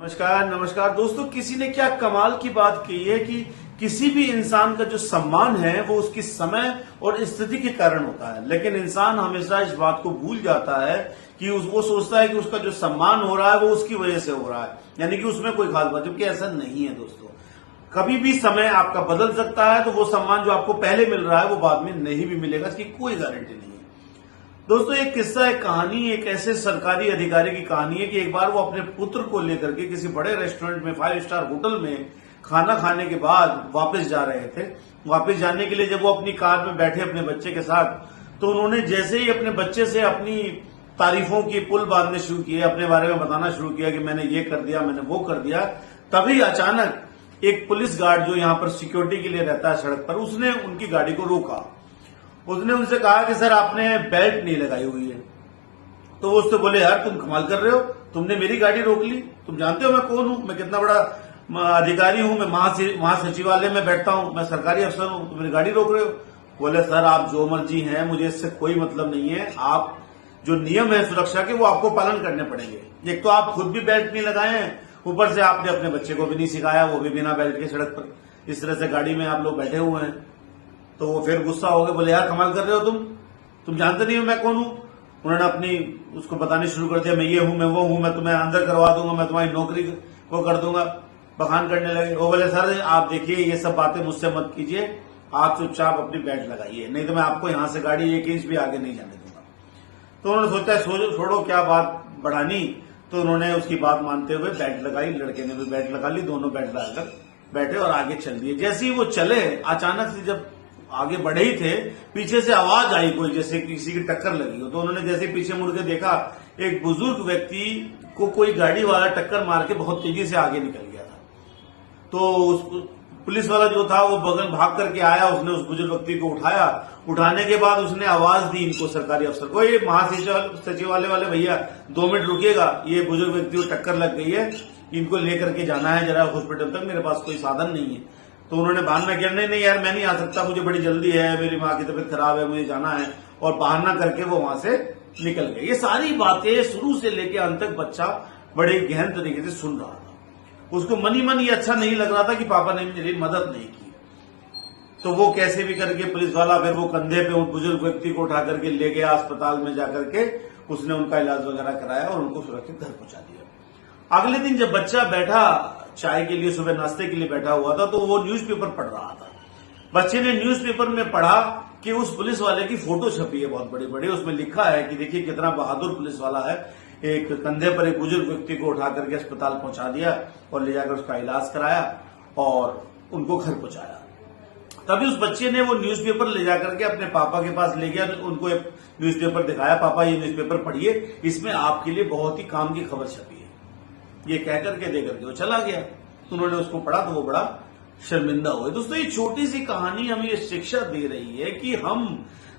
नमस्कार नमस्कार दोस्तों, किसी ने क्या कमाल की बात की है कि किसी भी इंसान का जो सम्मान है वो उसकी समय और स्थिति के कारण होता है, लेकिन इंसान हमेशा इस बात को भूल जाता है कि वो सोचता है कि उसका जो सम्मान हो रहा है वो उसकी वजह से हो रहा है, यानी कि उसमें कोई खास बात, जबकि ऐसा नहीं है दोस्तों। कभी भी समय आपका बदल सकता है, तो वो सम्मान जो आपको पहले मिल रहा है वो बाद में नहीं भी मिलेगा, इसकी कोई गारंटी नहीं है। दोस्तों, एक किस्सा, एक कहानी, एक ऐसे सरकारी अधिकारी की कहानी है कि एक बार वो अपने पुत्र को लेकर के किसी बड़े रेस्टोरेंट में, 5 स्टार होटल में खाना खाने के बाद वापस जा रहे थे। वापस जाने के लिए जब वो अपनी कार में बैठे अपने बच्चे के साथ, तो उन्होंने जैसे ही अपने बच्चे से अपनी तारीफों की पुल बांधने शुरू किए, अपने बारे में बताना शुरू किया कि मैंने ये कर दिया, मैंने वो कर दिया, तभी अचानक एक पुलिस गार्ड जो यहाँ पर सिक्योरिटी के लिए रहता है सड़क पर, उसने उनकी गाड़ी को रोका। उसने उनसे कहा कि सर, आपने बेल्ट नहीं लगाई हुई है। तो वो उससे बोले, यार तुम कमाल कर रहे हो, तुमने मेरी गाड़ी रोक ली, तुम जानते हो मैं कौन हूं, मैं कितना बड़ा अधिकारी हूं, मैं महासचिवालय में बैठता हूं, मैं सरकारी अफसर हूं, तुम मेरी गाड़ी रोक रहे हो। बोले, सर आप जो मर्जी हैं, मुझे इससे कोई मतलब नहीं है, आप जो नियम है सुरक्षा के वो आपको पालन करने पड़ेंगे। एक तो आप खुद भी बेल्ट नहीं लगाए हैं, ऊपर से आपने अपने बच्चे को भी नहीं सिखाया, वो भी बिना बेल्ट के सड़क पर इस तरह से गाड़ी में आप लोग बैठे हुए हैं। तो वो फिर गुस्सा हो गए, बोले, यार कमाल कर रहे हो, तुम जानते नहीं हो मैं कौन हूं। उन्होंने अपनी उसको बताने शुरू कर दिया, मैं ये हूं, मैं वो हूं, मैं तुम्हें अंदर करवा दूंगा, मैं तुम्हारी नौकरी को कर दूंगा। बखान करने लगे। वो बोले, सर आप देखिए, ये सब बातें मुझसे मत कीजिए, आप चुपचाप अपनी बेल्ट लगाइए, नहीं तो मैं आपको यहां से गाड़ी 1 इंच भी आगे नहीं जाने दूंगा। तो उन्होंने सोचा, छोड़ो क्या बात बढ़ानी। तो उन्होंने उसकी बात मानते हुए बेल्ट लगाई, लड़के ने भी बेल्ट लगा ली, दोनों बेल्ट लगाकर बैठे और आगे चल दिए। जैसे ही वो चले, अचानक से जब आगे बढ़े ही थे, पीछे से आवाज आई कोई, जैसे किसी की टक्कर लगी हो। तो उन्होंने जैसे पीछे मुड़ के देखा, एक बुजुर्ग व्यक्ति को कोई गाड़ी वाला टक्कर मार के बहुत तेजी से आगे निकल गया था। तो उस पुलिस वाला जो था वो बगल भाग करके आया, उसने उस बुजुर्ग व्यक्ति को उठाया। उठाने के बाद उसने आवाज दी इनको, सरकारी अफसर को, ये महासचिवालय वाले भैया 2 मिनट रुकिएगा, ये बुजुर्ग व्यक्ति को टक्कर लग गई है, इनको लेकर के जाना है जरा हॉस्पिटल तक, मेरे पास कोई साधन नहीं है। तो उन्होंने बहाना किया, नहीं यार मैं नहीं आ सकता, मुझे बड़ी जल्दी है, मेरी माँ की तबीयत खराब है, मुझे जाना है, और बहाना करके वो वहां से निकल गए। ये सारी बातें शुरू से लेकर अंत तक बच्चा बड़े गहन तरीके से सुन रहा था। उसको मन ही मन ये अच्छा नहीं लग रहा था कि पापा ने मेरी मदद नहीं की। तो वो कैसे भी करके पुलिस वाला फिर वो कंधे पे उस बुजुर्ग व्यक्ति को उठा करके ले गया अस्पताल में, जाकर के उसने उनका इलाज वगैरह कराया और उनको सुरक्षित घर पहुंचा दिया। अगले दिन जब बच्चा बैठा चाय के लिए, सुबह नाश्ते के लिए बैठा हुआ था, तो वो न्यूज़पेपर पढ़ रहा था। बच्चे ने न्यूज़पेपर में पढ़ा कि उस पुलिस वाले की फोटो छपी है बहुत बड़ी बड़ी, उसमें लिखा है कि देखिए कितना बहादुर पुलिस वाला है, एक कंधे पर एक बुजुर्ग व्यक्ति को उठा करके अस्पताल पहुंचा दिया और ले जाकर उसका इलाज कराया और उनको घर पहुंचाया। तभी उस बच्चे ने वो न्यूज़पेपर ले जाकर के अपने पापा के पास ले गया, उनको एक न्यूज़पेपर दिखाया, पापा ये न्यूज़पेपर पढ़िए, इसमें आपके लिए बहुत ही काम की खबर छपी है। ये कहकर के देकर के वो चला गया। तो उन्होंने उसको पढ़ा तो वो बड़ा शर्मिंदा हुए। दोस्तों, ये छोटी सी कहानी हमें ये शिक्षा दे रही है कि हम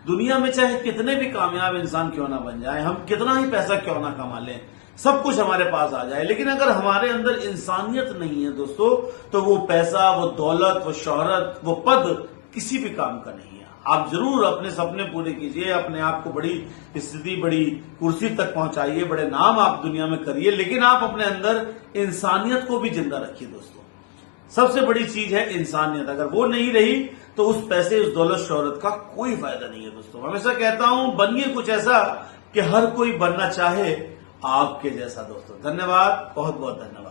दुनिया में चाहे कितने भी कामयाब इंसान क्यों ना बन जाए, हम कितना ही पैसा क्यों ना कमा लें, सब कुछ हमारे पास आ जाए, लेकिन अगर हमारे अंदर इंसानियत नहीं है दोस्तों, तो वो पैसा, वो दौलत, वो शोहरत, वो पद किसी भी काम का नहीं है। आप जरूर अपने सपने पूरे कीजिए, अपने आप को बड़ी स्थिति, बड़ी कुर्सी तक पहुंचाइए, बड़े नाम आप दुनिया में करिए, लेकिन आप अपने अंदर इंसानियत को भी जिंदा रखिए। दोस्तों, सबसे बड़ी चीज है इंसानियत, अगर वो नहीं रही तो उस पैसे, उस दौलत, शोहरत का कोई फायदा नहीं है। दोस्तों, हमेशा कहता हूं, बनिए कुछ ऐसा कि हर कोई बनना चाहे आपके जैसा। दोस्तों, धन्यवाद, बहुत बहुत धन्यवाद।